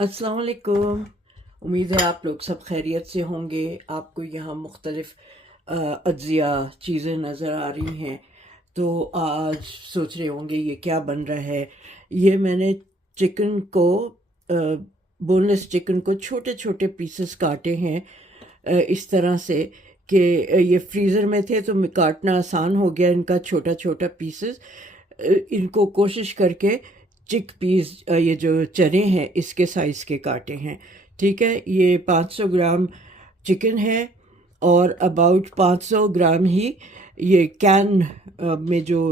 अस्सलाम वालेकुम। उम्मीद है आप लोग सब खैरियत से होंगे। आपको यहाँ मुख्तलिफ़ अज्जिया चीज़ें नज़र आ रही हैं, तो आज सोच रहे होंगे ये क्या बन रहा है। ये मैंने चिकन को बोनलेस चिकन को छोटे छोटे पीसेस काटे हैं, इस तरह से कि ये फ्रीज़र में थे तो काटना आसान हो गया इनका छोटा छोटा पीसेस। इनको कोशिश करके चिक पीस ये जो चने हैं इसके साइज़ के काटे हैं। ठीक है, ये 500 ग्राम चिकन है और अबाउट 500 ग्राम ही ये कैन में जो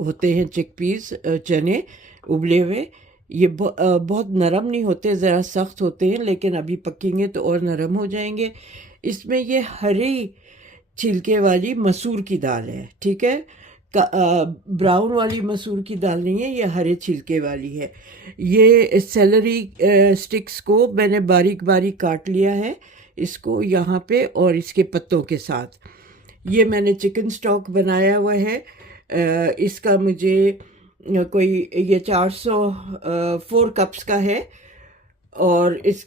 होते हैं चिक पीस चने उबले हुए। ये बहुत नरम नहीं होते, ज़रा सख्त होते हैं, लेकिन अभी पकेंगे तो और नरम हो जाएंगे। इसमें ये हरी छिलके वाली मसूर की दाल है। ठीक है, ब्राउन वाली मसूर की दाल नहीं है, ये हरे छिलके वाली है। ये सेलरी स्टिक्स को मैंने बारीक बारीक काट लिया है, इसको यहाँ पे और इसके पत्तों के साथ। ये मैंने चिकन स्टॉक बनाया हुआ है। इसका मुझे कोई ये 404 कप्स का है और इस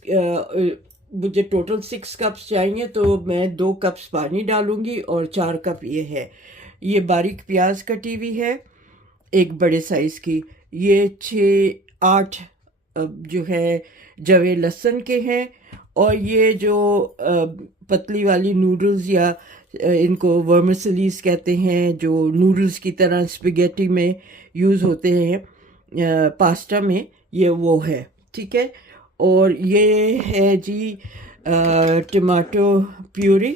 मुझे टोटल 6 कप्स चाहिए, तो मैं 2 कप्स पानी डालूंगी और 4 कप ये है। ये बारीक प्याज कटी हुई है एक बड़े साइज़ की। ये 6-8 जो है जवे लहसुन के हैं। और ये जो पतली वाली नूडल्स या इनको वर्मिसेलीज कहते हैं, जो नूडल्स की तरह स्पेगेटी में यूज़ होते हैं पास्ता में, ये वो है। ठीक है, और ये है जी टमाटो प्यूरी,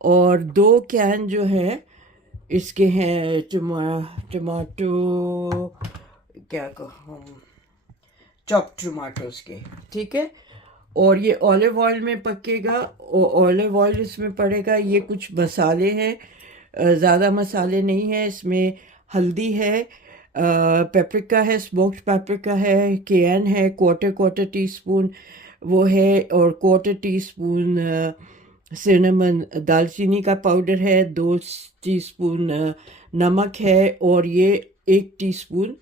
और 2 कैन जो है इसके हैं टमाटो क्या कहूँ चॉप टमाटोज के। ठीक है, और ये ऑलिव ऑयल में पकेगा और ऑलिव ऑयल इसमें पड़ेगा। ये कुछ मसाले हैं, ज़्यादा मसाले नहीं हैं इसमें। हल्दी है, पेपरिका है, स्मोक्ड पेपरिका है, केन है, क्वार्टर टीस्पून वो है, और क्वार्टर टीस्पून सिनेमन दालचीनी का पाउडर है, 2 टीस्पून नमक है, और ये 1 टीस्पून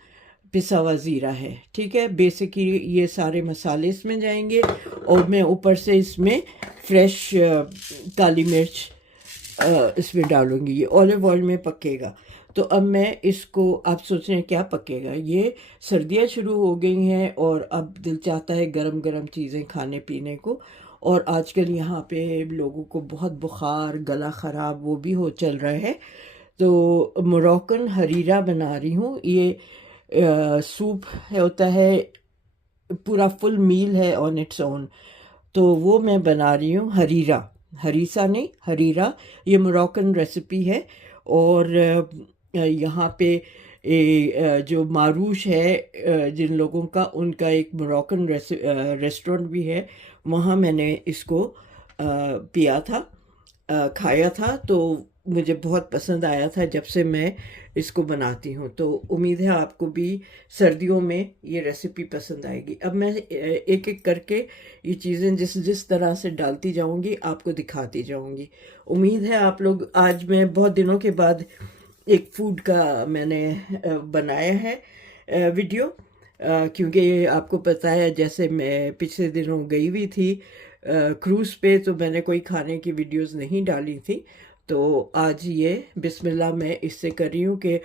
पिसा हुआ ज़ीरा है। ठीक है, बेसिकली ये सारे मसाले इसमें जाएंगे और मैं ऊपर से इसमें फ्रेश काली मिर्च इसमें डालूंगी। ये ऑलिव ऑयल में पकेगा। तो अब मैं इसको, आप सोच रहे हैं क्या पकेगा। ये सर्दियाँ शुरू हो गई हैं और अब दिल चाहता है गरम गरम चीज़ें खाने पीने को। और आजकल यहाँ पे लोगों को बहुत बुखार, गला ख़राब वो भी हो चल रहा है। तो मोरक्कन हरीरा बना रही हूँ। ये सूप होता है, पूरा फुल मील है ऑन इट्स ओन, तो वो मैं बना रही हूँ हरीरा, हरीसा नहीं हरीरा। ये मोरक्कन रेसिपी है। और यहाँ पे जो मारूश है जिन लोगों का, उनका एक मोरक्कन रेस्टोरेंट भी है, वहाँ मैंने इसको पिया था, खाया था, तो मुझे बहुत पसंद आया था जब से मैं इसको बनाती हूँ। तो उम्मीद है आपको भी सर्दियों में ये रेसिपी पसंद आएगी। अब मैं एक एक करके ये चीज़ें जिस जिस तरह से डालती जाऊँगी आपको दिखाती जाऊँगी। उम्मीद है आप लोग, आज मैं बहुत दिनों के बाद एक फूड का मैंने बनाया है वीडियो, क्योंकि आपको पता है जैसे मैं पिछले दिनों गई हुई थी क्रूज़ पे, तो मैंने कोई खाने की वीडियोस नहीं डाली थी। तो आज ये बिस्मिल्लाह मैं इससे कर रही हूँ कि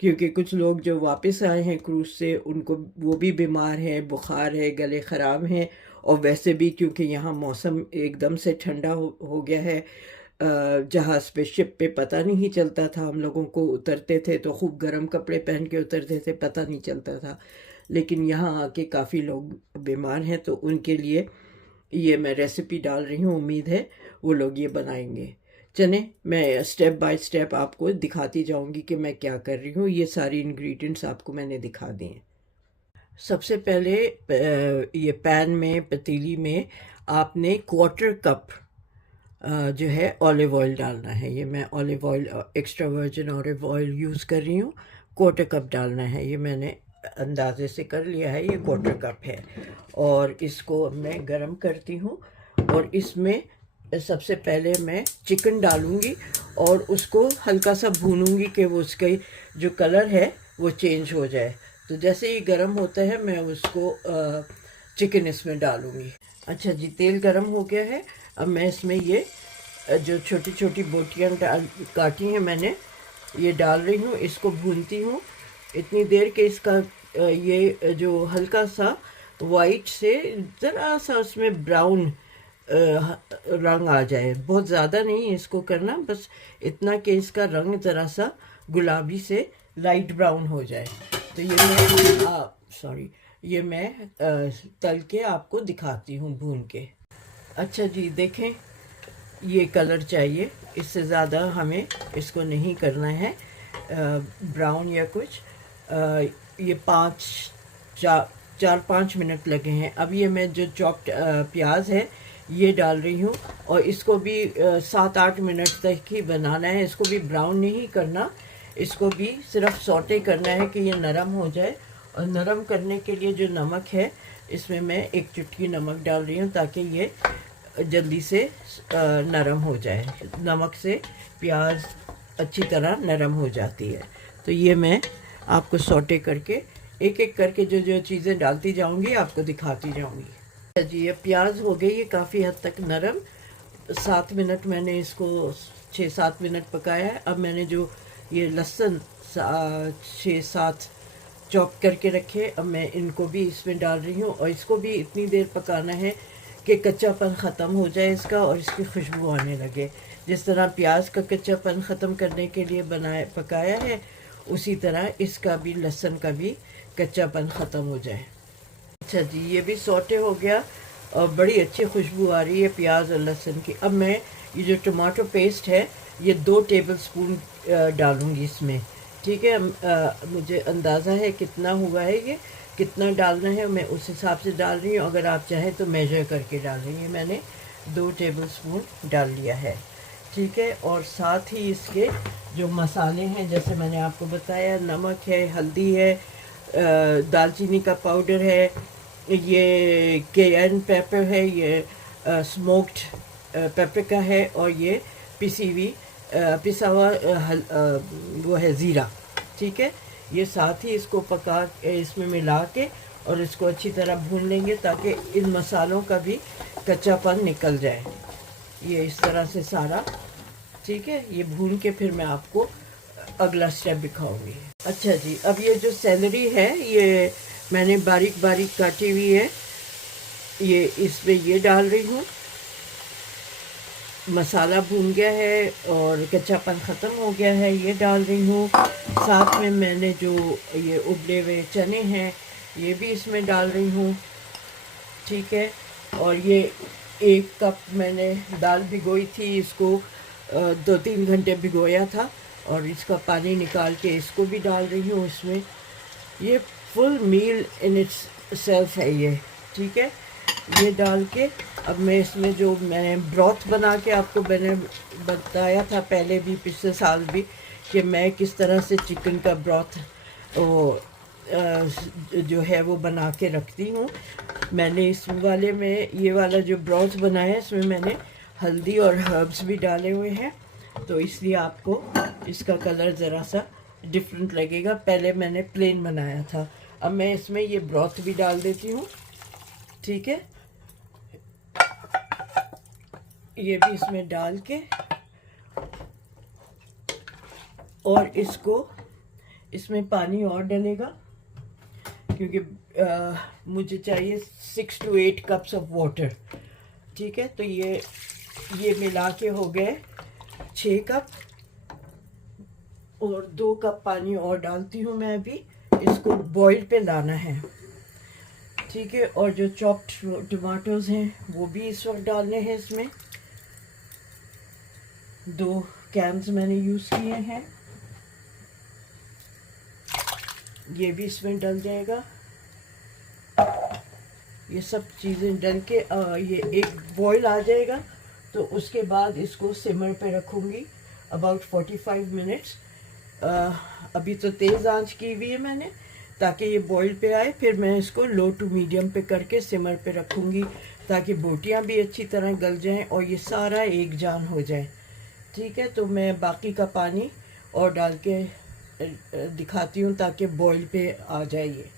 क्योंकि कुछ लोग जो वापस आए हैं क्रूज़ से, उनको वो भी बीमार हैं, बुखार है, गले ख़राब हैं, और वैसे भी क्योंकि यहाँ मौसम एकदम से ठंडा हो गया है। जहाज़ पे, शिप पे पता नहीं चलता था, हम लोगों को उतरते थे तो खूब गर्म कपड़े पहन के उतरते थे, पता नहीं चलता था। लेकिन यहाँ आके काफ़ी लोग बीमार हैं, तो उनके लिए ये मैं रेसिपी डाल रही हूँ। उम्मीद है वो लोग ये बनाएंगे। चलें, मैं स्टेप बाय स्टेप आपको दिखाती जाऊंगी कि मैं क्या कर रही हूँ। ये सारी इंग्रेडिएंट्स आपको मैंने दिखा दिए हैं। सबसे पहले ये पैन में, पतीली में आपने 1/4 कप जो है ऑलिव ऑयल डालना है। ये मैं olive oil, extra virgin olive oil use कर रही हूँ। 1/4 कप डालना है, ये मैंने अंदाजे से कर लिया है, ये 1/4 कप है। और इसको मैं गरम करती हूँ और इसमें सबसे पहले मैं चिकन डालूँगी और उसको हल्का सा भूनूँगी कि वो उसका जो कलर है वो चेंज हो जाए। तो जैसे ही गर्म होता है मैं उसको चिकन इसमें डालूंगी। अच्छा जी, तेल गरम हो गया है। अब मैं इसमें ये जो छोटी छोटी बोटियाँ काटी हैं मैंने, ये डाल रही हूँ। इसको भूनती हूँ इतनी देर के इसका ये जो हल्का सा वाइट से ज़रा सा उसमें ब्राउन रंग आ जाए। बहुत ज़्यादा नहीं इसको करना, बस इतना कि इसका रंग ज़रा सा गुलाबी से लाइट ब्राउन हो जाए। तो ये मैं ये मैं तल के आपको दिखाती हूँ भून के। अच्छा जी, देखें ये कलर चाहिए, इससे ज़्यादा हमें इसको नहीं करना है ब्राउन या कुछ। ये 4-5 मिनट लगे हैं। अब ये मैं जो चॉप्ड प्याज है ये डाल रही हूँ, और इसको भी 7-8 मिनट तक ही बनाना है। इसको भी ब्राउन नहीं करना, इसको भी सिर्फ सौटे करना है कि ये नरम हो जाए। और नरम करने के लिए जो नमक है, इसमें मैं 1 चुटकी नमक डाल रही हूँ ताकि ये जल्दी से नरम हो जाए। नमक से प्याज अच्छी तरह नरम हो जाती है। तो ये मैं आपको सौटे करके एक एक करके जो जो चीज़ें डालती जाऊंगी आपको दिखाती जाऊंगी। अच्छा जी, ये प्याज हो गई है काफ़ी हद तक नरम। 7 मिनट मैंने इसको 6-7 मिनट पकाया है। अब मैंने जो ये लहसुन 6-7 चॉप करके रखे, अब मैं इनको भी इसमें डाल रही हूँ। और इसको भी इतनी देर पकाना है कि कच्चापन ख़त्म हो जाए इसका और इसकी खुशबू आने लगे। जिस तरह प्याज का कच्चापन ख़त्म करने के लिए पकाया है, उसी तरह इसका भी, लहसुन का भी कच्चापन ख़त्म हो जाए। अच्छा जी, ये भी सौटे हो गया और बड़ी अच्छी खुशबू आ रही है प्याज और लहसुन की। अब मैं ये जो टमाटो पेस्ट है ये 2 टेबलस्पून डालूँगी इसमें। ठीक है, मुझे अंदाज़ा है कितना हुआ है, ये कितना डालना है मैं उस हिसाब से डाल रही हूँ। अगर आप चाहें तो मेजर करके डाल रही हैं। मैंने 2 टेबलस्पून डाल लिया है। ठीक है, और साथ ही इसके जो मसाले हैं, जैसे मैंने आपको बताया, नमक है, हल्दी है, दालचीनी का पाउडर है, ये केयन पेपर है, ये स्मोक्ड पेपरिका है, और ये पिसा हुआ वो है ज़ीरा। ठीक है, ये साथ ही इसको पका इसमें मिला के और इसको अच्छी तरह भून लेंगे ताकि इन मसालों का भी कच्चापन निकल जाए। ये इस तरह से सारा, ठीक है, ये भून के फिर मैं आपको अगला स्टेप दिखाऊंगी। अच्छा जी, अब ये जो सेलरी है ये मैंने बारीक बारीक काटी हुई है, ये इसमें ये डाल रही हूँ। मसाला भून गया है और कच्चापन ख़त्म हो गया है, ये डाल रही हूँ। साथ में मैंने जो ये उबले हुए चने हैं ये भी इसमें डाल रही हूँ। ठीक है, और ये 1 कप मैंने दाल भिगोई थी, इसको 2-3 घंटे भिगोया था, और इसका पानी निकाल के इसको भी डाल रही हूँ इसमें। ये full meal in itself है ये। ठीक है, ये डाल के अब मैं इसमें जो मैंने ब्रॉथ बना के आपको मैंने बताया था पहले भी, पिछले साल भी, कि मैं किस तरह से चिकन का ब्रॉथ जो है वो बना के रखती हूँ। मैंने इस वाले में ये वाला जो ब्रॉथ बनाया है इसमें मैंने हल्दी और हर्ब्स भी डाले हुए हैं, तो इसलिए आपको इसका कलर ज़रा सा डिफरेंट लगेगा। पहले मैंने प्लेन बनाया था। अब मैं इसमें ये ब्रॉथ भी डाल देती हूँ। ठीक है, ये भी इसमें डाल के और इसमें पानी और डलेगा क्योंकि मुझे चाहिए 6 to 8 कप्स ऑफ वाटर। ठीक है, तो ये मिला के हो गए 6 कप, और 2 कप पानी और डालती हूँ मैं अभी। इसको बॉईल पे लाना है। ठीक है, और जो चॉप्ड टमाटोज हैं वो भी इस वक्त डालने हैं इसमें। 2 कैन्स मैंने यूज़ किए हैं, ये भी इसमें डल जाएगा। ये सब चीज़ें डल के ये एक बॉईल आ जाएगा, तो उसके बाद इसको सिमर पे रखूँगी अबाउट 45 मिनट्स। अभी तो तेज़ आंच की हुई है मैंने ताकि ये बॉईल पे आए, फिर मैं इसको लो टू मीडियम पे करके सिमर पे रखूँगी ताकि बोटियाँ भी अच्छी तरह गल जाएं और ये सारा एक जान हो जाए। ठीक है, तो मैं बाकी का पानी और डाल के दिखाती हूँ ताकि बॉईल पे आ जाए ये।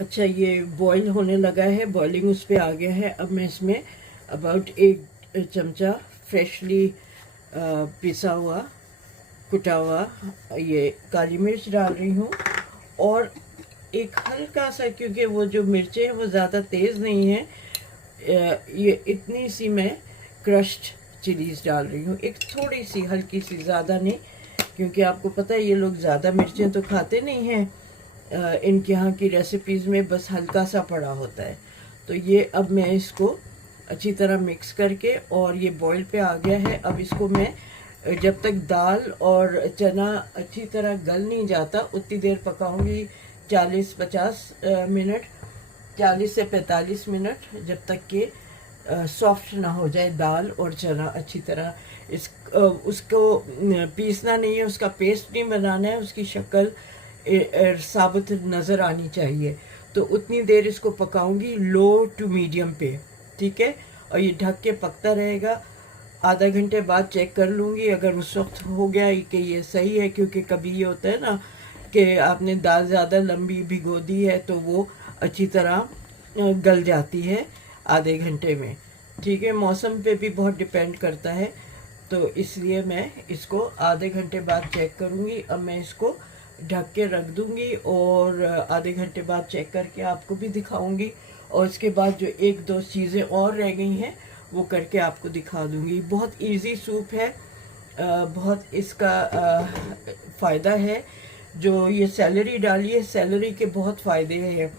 अच्छा, ये बॉईल होने लगा है, बॉइलिंग उस पर आ गया है। अब मैं इसमें अबाउट 1 चमचा फ्रेशली पिसा हुआ, कुटा हुआ ये काली मिर्च डाल रही हूँ, और एक हल्का सा, क्योंकि वो जो मिर्चें हैं वो ज़्यादा तेज़ नहीं है, ये इतनी सी मैं क्रश्ड चिलीज़ डाल रही हूँ, एक थोड़ी सी हल्की सी, ज़्यादा नहीं, क्योंकि आपको पता है ये लोग ज़्यादा मिर्चें तो खाते नहीं हैं। इनके यहाँ की रेसिपीज़ में बस हल्का सा पड़ा होता है। तो ये अब मैं इसको अच्छी तरह मिक्स करके, और ये बॉईल पे आ गया है। अब इसको मैं जब तक दाल और चना अच्छी तरह गल नहीं जाता उतनी देर पकाऊंगी, 40-50 मिनट, 40 से 45 मिनट, जब तक कि सॉफ्ट ना हो जाए दाल और चना अच्छी तरह। उसको पीसना नहीं है, उसका पेस्ट नहीं बनाना है, उसकी शक्ल साबुत नज़र आनी चाहिए। तो उतनी देर इसको पकाऊंगी लो टू मीडियम पे, ठीक है। और ये ढक के पकता रहेगा। आधा घंटे बाद चेक कर लूँगी, अगर उस वक्त हो गया कि ये सही है, क्योंकि कभी ये होता है ना कि आपने दाल ज़्यादा लंबी भिगो दी है तो वो अच्छी तरह गल जाती है आधे घंटे में, ठीक है। मौसम पे भी बहुत डिपेंड करता है, तो इसलिए मैं इसको आधे घंटे बाद चेक करूँगी। अब मैं इसको ढक के रख दूँगी और आधे घंटे बाद चेक करके आपको भी दिखाऊँगी, और इसके बाद जो 1-2 चीज़ें और रह गई हैं वो करके आपको दिखा दूँगी। बहुत इजी सूप है, बहुत इसका फ़ायदा है। जो ये सैलरी डाली है, सैलरी के बहुत फ़ायदे हैं।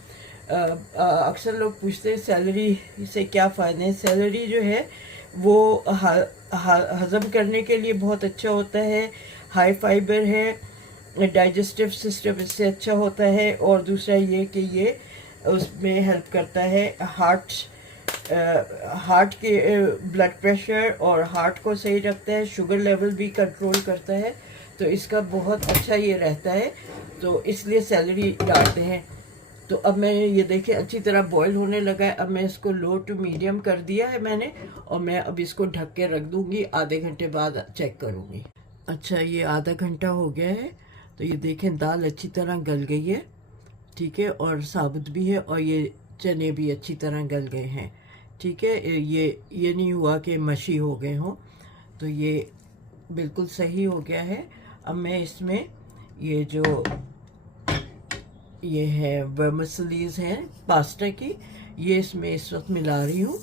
अक्सर लोग पूछते हैं सैलरी से क्या फ़ायदे हैं। सैलरी जो है वो हज़म करने के लिए बहुत अच्छा होता है, हाई फाइबर है, डाइजेस्टिव सिस्टम इससे अच्छा होता है, और दूसरा ये कि ये उसमें हेल्प करता है हार्ट के ब्लड प्रेशर और हार्ट को सही रखता है, शुगर लेवल भी कंट्रोल करता है, तो इसका बहुत अच्छा ये रहता है, तो इसलिए सैलरी डालते हैं। तो अब मैं ये देखें अच्छी तरह बॉईल होने लगा है। अब मैं इसको लो टू मीडियम कर दिया है मैंने, और मैं अब इसको ढक के रख दूँगी, आधे घंटे बाद चेक करूँगी। अच्छा, ये आधा घंटा हो गया है, तो ये देखें दाल अच्छी तरह गल गई है, ठीक है, और साबुत भी है, और ये चने भी अच्छी तरह गल गए हैं, ठीक है। ये नहीं हुआ कि मशी हो गए हों, तो ये बिल्कुल सही हो गया है। अब मैं इसमें ये जो ये है वर्मिसेलीज है पास्ता की, ये इसमें इस वक्त मिला रही हूँ,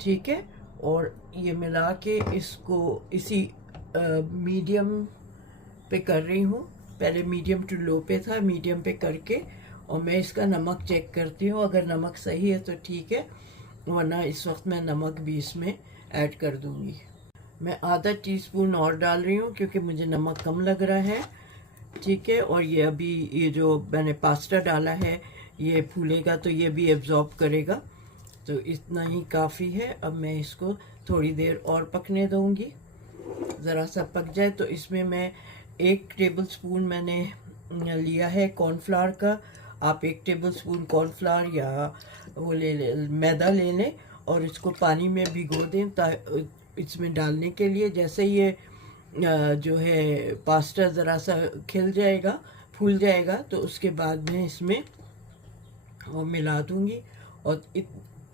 ठीक है। और ये मिला के इसको इसी मीडियम पे कर रही हूँ। पहले मीडियम टू लो पे था, मीडियम पे करके, और मैं इसका नमक चेक करती हूँ, अगर नमक सही है तो ठीक है, वरना इस वक्त मैं नमक भी इसमें ऐड कर दूँगी। मैं आधा टीस्पून और डाल रही हूँ क्योंकि मुझे नमक कम लग रहा है, ठीक है। और ये अभी ये जो मैंने पास्ता डाला है ये फूलेगा तो ये भी एब्जॉर्ब करेगा, तो इतना ही काफ़ी है। अब मैं इसको थोड़ी देर और पकने दूँगी, ज़रा सा पक जाए। तो इसमें मैं 1 टेबलस्पून मैंने लिया है कॉर्नफ्लावर का। आप 1 टेबलस्पून कॉर्नफ्लावर या वो मैदा ले लें, और इसको पानी में भिगो दें इसमें डालने के लिए। जैसे ये जो है पास्ता ज़रा सा खिल जाएगा, फूल जाएगा, तो उसके बाद मैं इसमें वो मिला दूँगी। और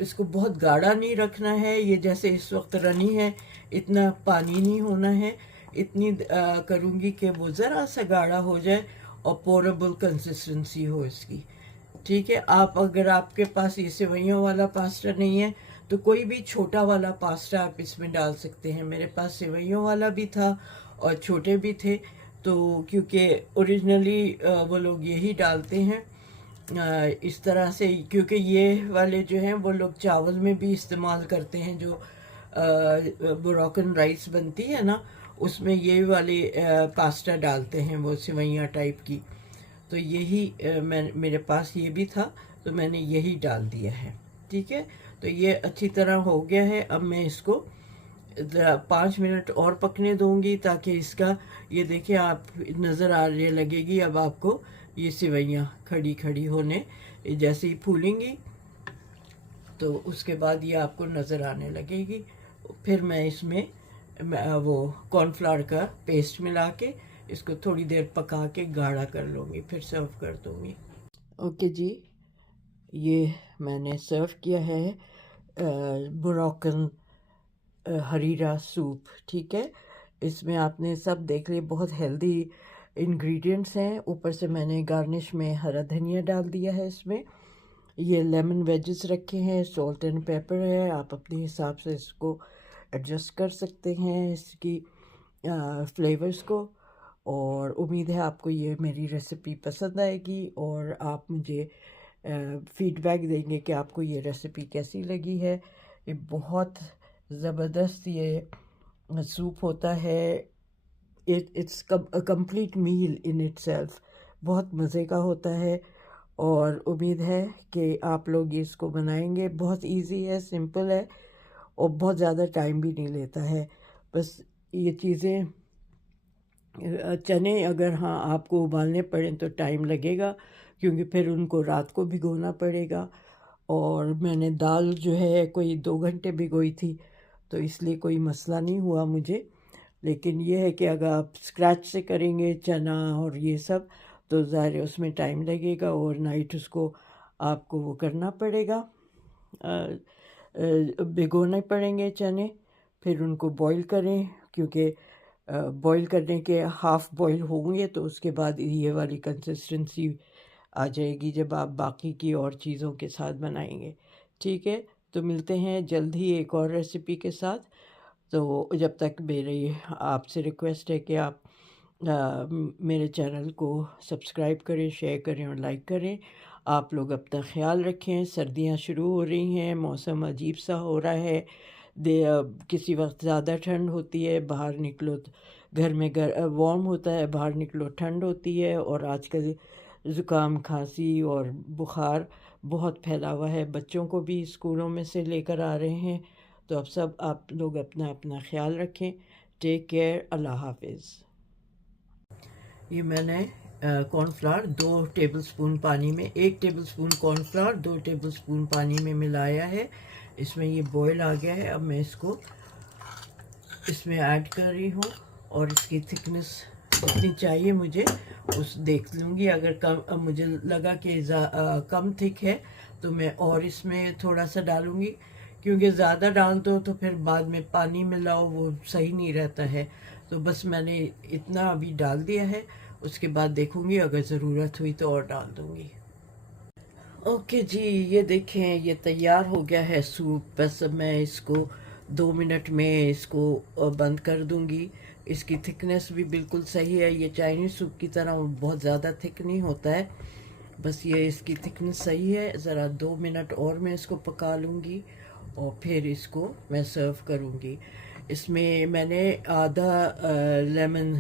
इसको बहुत गाढ़ा नहीं रखना है, ये जैसे इस वक्त रनी है इतना पानी नहीं होना है, इतनी करूँगी कि वो ज़रा सा गाढ़ा हो जाए और पोरेबल कंसिस्टेंसी हो इसकी, ठीक है। आप अगर आपके पास ये सेवइयों वाला पास्ता नहीं है तो कोई भी छोटा वाला पास्ता आप इसमें डाल सकते हैं। मेरे पास सेवइयों वाला भी था और छोटे भी थे, तो क्योंकि ओरिजिनली वो लोग यही डालते हैं इस तरह से, क्योंकि ये वाले जो हैं वो लोग चावल में भी इस्तेमाल करते हैं। जो मोरक्कन राइस बनती है ना, उसमें ये वाले पास्ता डालते हैं, वो सेवइयाँ टाइप की। तो यही मेरे पास ये भी था, तो मैंने यही डाल दिया है, ठीक है। तो ये अच्छी तरह हो गया है। अब मैं इसको 5 मिनट और पकने दूंगी, ताकि इसका ये देखिए आप नज़र आ रही लगेगी अब आपको ये सेवइयाँ खड़ी खड़ी होने, जैसे ही फूलेंगी तो उसके बाद ये आपको नज़र आने लगेगी। फिर मैं इसमें वो कॉर्नफ्लावर का पेस्ट मिला के इसको थोड़ी देर पका के गाढ़ा कर लूँगी, फिर सर्व कर दूँगी। ओके जी, ये मैंने सर्व किया है मोरक्कन हरीरा सूप। ठीक है, इसमें आपने सब देख लिया, बहुत हेल्दी इंग्रेडिएंट्स हैं। ऊपर से मैंने गार्निश में हरा धनिया डाल दिया है। इसमें ये लेमन वेजेस रखे हैं, सॉल्ट एंड पेपर है, आप अपने हिसाब से इसको एडजस्ट कर सकते हैं इसकी फ्लेवर्स को। और उम्मीद है आपको ये मेरी रेसिपी पसंद आएगी और आप मुझे फीडबैक देंगे कि आपको ये रेसिपी कैसी लगी है। ये बहुत ज़बरदस्त ये सूप होता है। It's a complete meal in itself, बहुत मज़े का होता है। और उम्मीद है कि आप लोग इसको बनाएंगे। बहुत इजी है, सिंपल है और बहुत ज़्यादा टाइम भी नहीं लेता है। बस ये चीज़ें चने अगर हाँ आपको उबालने पड़ें तो टाइम लगेगा, क्योंकि फिर उनको रात को भिगोना पड़ेगा। और मैंने दाल जो है कोई 2 घंटे भिगोई थी, तो इसलिए कोई मसला नहीं हुआ मुझे। लेकिन ये है कि अगर आप स्क्रैच से करेंगे चना और ये सब, तो ज़ाहिर है उसमें टाइम लगेगा और नाइट उसको आपको वो करना पड़ेगा, भिगोने पड़ेंगे चने। फिर उनको बॉईल करें, क्योंकि बॉईल करने के हाफ़ बॉईल होंगे तो उसके बाद ये वाली कंसिस्टेंसी आ जाएगी जब आप बाकी की और चीज़ों के साथ बनाएंगे। ठीक है, तो मिलते हैं जल्द ही एक और रेसिपी के साथ। तो जब तक मेरी आपसे रिक्वेस्ट है कि आप मेरे चैनल को सब्सक्राइब करें, शेयर करें और लाइक करें। आप लोग अपना ख्याल रखें। सर्दियां शुरू हो रही हैं, मौसम अजीब सा हो रहा है। किसी वक्त ज़्यादा ठंड होती है, बाहर निकलो तो घर में वार्म होता है, बाहर निकलो ठंड होती है। और आजकल ज़ुकाम, खांसी और बुखार बहुत फैला हुआ है, बच्चों को भी स्कूलों में से लेकर आ रहे हैं। तो अब सब आप लोग अपना अपना ख्याल रखें। टेक केयर, अल्लाह हाफिज़। ये मैंने कॉर्नफ्लावर 2 टेबलस्पून पानी में, 1 टेबलस्पून कॉर्नफ्लावर 2 टेबलस्पून पानी में मिलाया है। इसमें ये बॉयल आ गया है। अब मैं इसको इसमें ऐड कर रही हूँ और इसकी थिकनेस जितनी चाहिए मुझे उस देख लूँगी। अगर कम मुझे लगा कि कम थिक है तो मैं और इसमें थोड़ा सा डालूँगी, क्योंकि ज़्यादा डाल दो तो फिर बाद में पानी मिलाओ, वो सही नहीं रहता है। तो बस मैंने इतना अभी डाल दिया है, उसके बाद देखूँगी, अगर ज़रूरत हुई तो और डाल दूँगी। ओके जी, ये देखें ये तैयार हो गया है सूप। बस अब मैं इसको 2 मिनट में इसको बंद कर दूंगी। इसकी थिकनेस भी बिल्कुल सही है, ये चाइनीज़ सूप की तरह बहुत ज़्यादा थिक नहीं होता है। बस ये इसकी थिकनेस सही है। ज़रा 2 मिनट और मैं इसको पका लूँगी और फिर इसको मैं सर्व करूँगी। इसमें मैंने आधा लेमन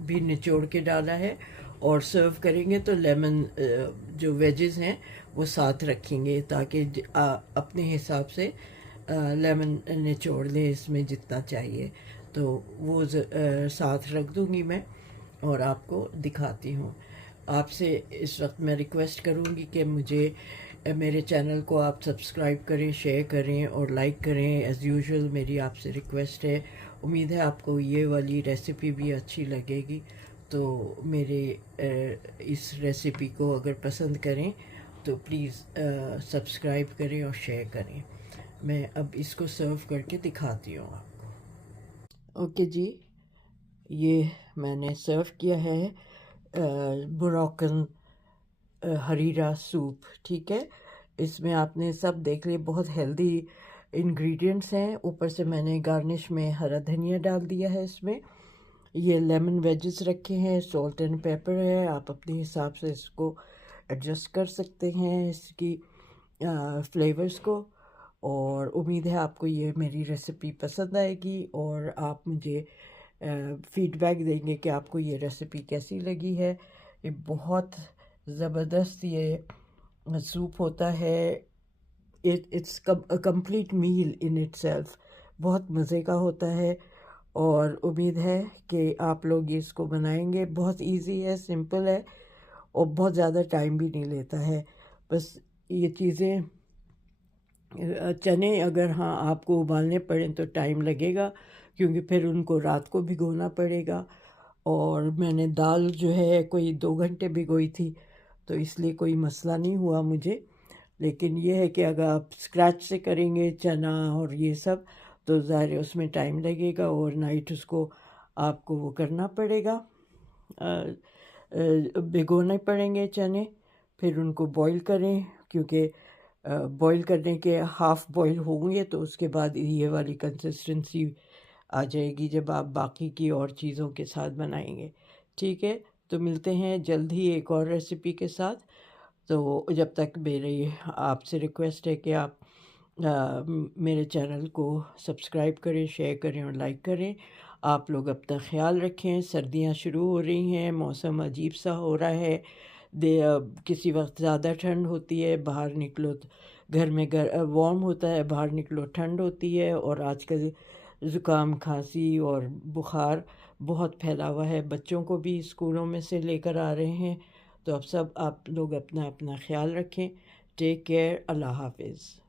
भी निचोड़ के डाला है। और सर्व करेंगे तो लेमन जो वेजेस हैं वो साथ रखेंगे, ताकि अपने हिसाब से लेमन निचोड़ लें इसमें जितना चाहिए। तो वो साथ रख दूँगी मैं और आपको दिखाती हूँ। आपसे इस वक्त मैं रिक्वेस्ट करूँगी कि मुझे मेरे चैनल को आप सब्सक्राइब करें, शेयर करें और लाइक करें। एज़ यूजुअल मेरी आपसे रिक्वेस्ट है। उम्मीद है आपको ये वाली रेसिपी भी अच्छी लगेगी। तो मेरे इस रेसिपी को अगर पसंद करें तो प्लीज़ सब्सक्राइब करें और शेयर करें। मैं अब इसको सर्व करके दिखाती हूँ आपको। ओके जी, ये मैंने सर्व किया है मोरक्कन हरीरा सूप। ठीक है, इसमें आपने सब देख लिया, बहुत हेल्दी इंग्रेडिएंट्स हैं। ऊपर से मैंने गार्निश में हरा धनिया डाल दिया है। इसमें ये लेमन वेजेस रखे हैं, सॉल्ट एंड पेपर है, आप अपने हिसाब से इसको एडजस्ट कर सकते हैं इसकी फ्लेवर्स को। और उम्मीद है आपको ये मेरी रेसिपी पसंद आएगी और आप मुझे फीडबैक देंगे कि आपको ये रेसिपी कैसी लगी है। ये बहुत ज़बरदस्त ये सूप होता है। It's a complete meal in itself, बहुत मज़े का होता है। और उम्मीद है कि आप लोग इसको बनाएंगे। बहुत इजी है, सिंपल है और बहुत ज़्यादा टाइम भी नहीं लेता है। बस ये चीज़ें चने अगर हाँ आपको उबालने पड़ें तो टाइम लगेगा, क्योंकि फिर उनको रात को भिगोना पड़ेगा। और मैंने दाल जो है कोई 2 घंटे भिगोई थी, तो इसलिए कोई मसला नहीं हुआ मुझे। लेकिन ये है कि अगर आप स्क्रैच से करेंगे चना और ये सब तो ज़ाहिर है उसमें टाइम लगेगा, ओवरनाइट उसको आपको वो करना पड़ेगा, भिगोने पड़ेंगे चने, फिर उनको बॉईल करें, क्योंकि बॉईल करने के हाफ़ बॉईल होंगे तो उसके बाद ये वाली कंसिस्टेंसी आ जाएगी जब आप बाकी की और चीज़ों के साथ बनाएंगे। ठीक है, तो मिलते हैं जल्द ही एक और रेसिपी के साथ। तो जब तक मेरी आपसे रिक्वेस्ट है कि आप मेरे चैनल को सब्सक्राइब करें, शेयर करें और लाइक करें। आप लोग अपना ख्याल रखें, सर्दियां शुरू हो रही हैं, मौसम अजीब सा हो रहा है। किसी वक्त ज़्यादा ठंड होती है, बाहर निकलो तो घर में वार्म होता है, बाहर निकलो ठंड होती है। और आजकल ज़ुकाम, खांसी और बुखार बहुत फैला हुआ है, बच्चों को भी स्कूलों में से लेकर आ रहे हैं। तो अब सब आप लोग अपना अपना ख्याल रखें। टेक केयर, अल्लाह हाफिज़।